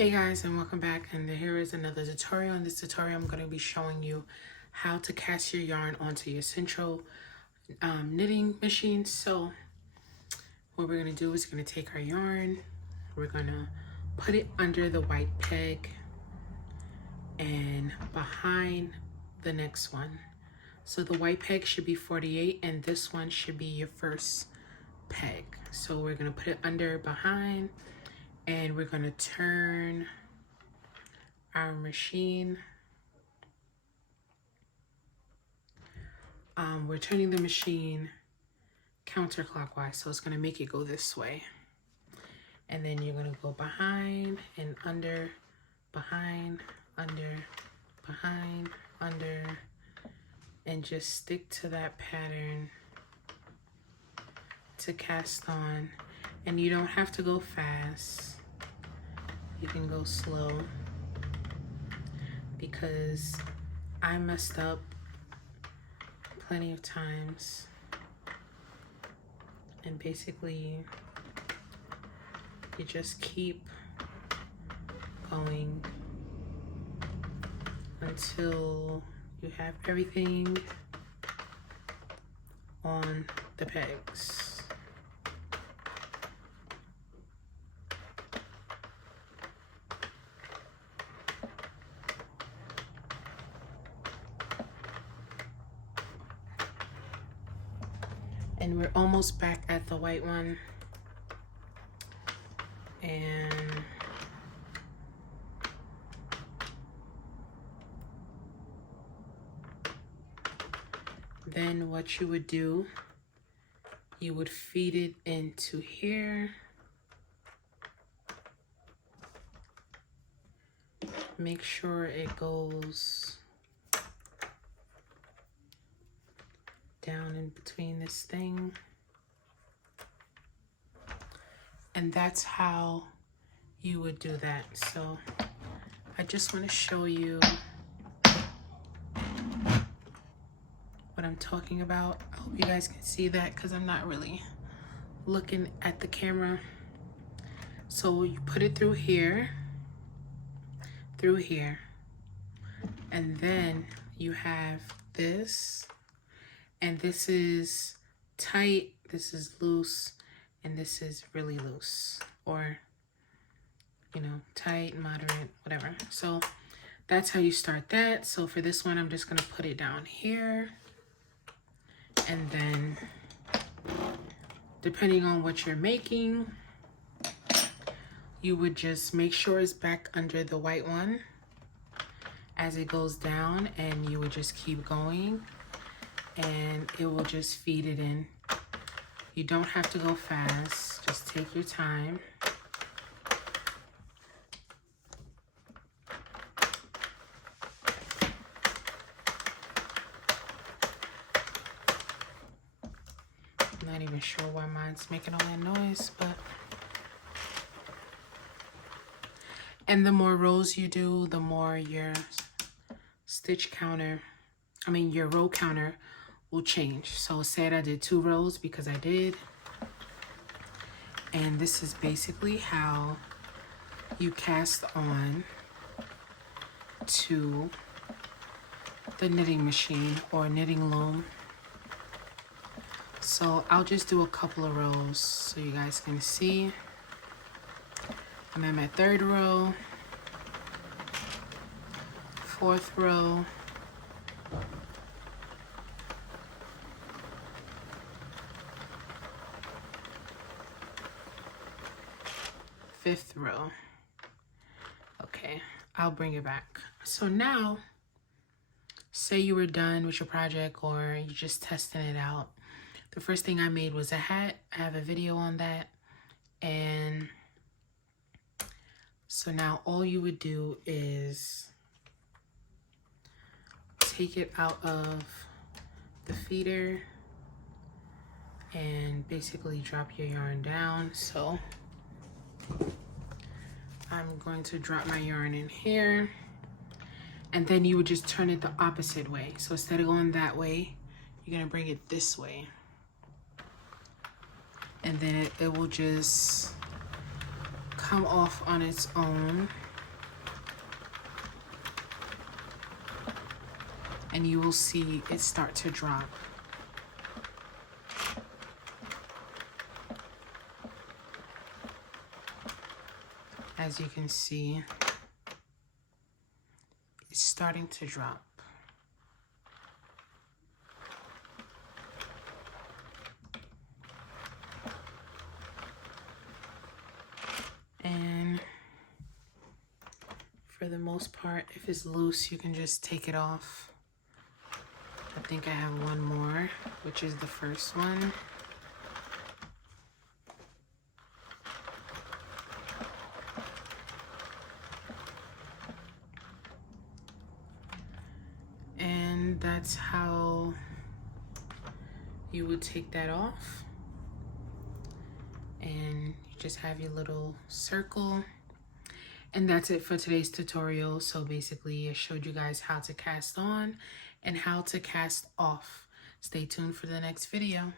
Hey guys, and welcome back, and here is another tutorial. In this tutorial I'm going to be showing you how to cast your yarn onto your central knitting machine. So what we're going to do is we're going to take our yarn, we're going to put it under the white peg and behind the next one. So the white peg should be 48 and this one should be your first peg. So we're going to put it under behind, and we're going to turn our machine. We're turning the machine counterclockwise, so it's going to make it go this way. And then you're going to go behind and under, behind, under, behind, under, and just stick to that pattern to cast on. And you don't have to go fast. You can go slow, because I messed up plenty of times. And basically, you just keep going until you have everything on the pegs. And we're almost back at the white one. And then what you would do, you would feed it into here. Make sure it goes down in between this thing. And that's how you would do that. So I just want to show you what I'm talking about. I hope you guys can see that, because I'm not really looking at the camera. So you put it through here, and then you have this. And this is tight, this is loose, and this is really loose. Or, you know, tight, moderate, whatever. So that's how you start that. So for this one, I'm just gonna put it down here. And then, depending on what you're making, you would just make sure it's back under the white one as it goes down, and you would just keep going. And it will just feed it in. You don't have to go fast, just take your time. I'm not even sure why mine's making all that noise, but. And the more rows you do, the more your stitch counter, your row counter will change. So say I did 2 rows, because I did. And this is basically how you cast on to the knitting machine or knitting loom. So I'll just do a couple of rows so you guys can see. I'm at my 3rd row, 4th row, 5th row. Okay, I'll bring it back. So now, say you were done with your project or you're just testing it out. The first thing I made was a hat. I have a video on that. And so now all you would do is take it out of the feeder and basically drop your yarn down. So I'm going to drop my yarn in here, and then you would just turn it the opposite way. So instead of going that way, you're gonna bring it this way. And then it will just come off on its own. and you will see it start to drop. As you can see, it's starting to drop. And for the most part, if it's loose, you can just take it off. I think I have one more, which is the first one. And that's how you would take that off. And you just have your little circle. And that's it for today's tutorial. So basically I showed you guys how to cast on and how to cast off. Stay tuned for the next video.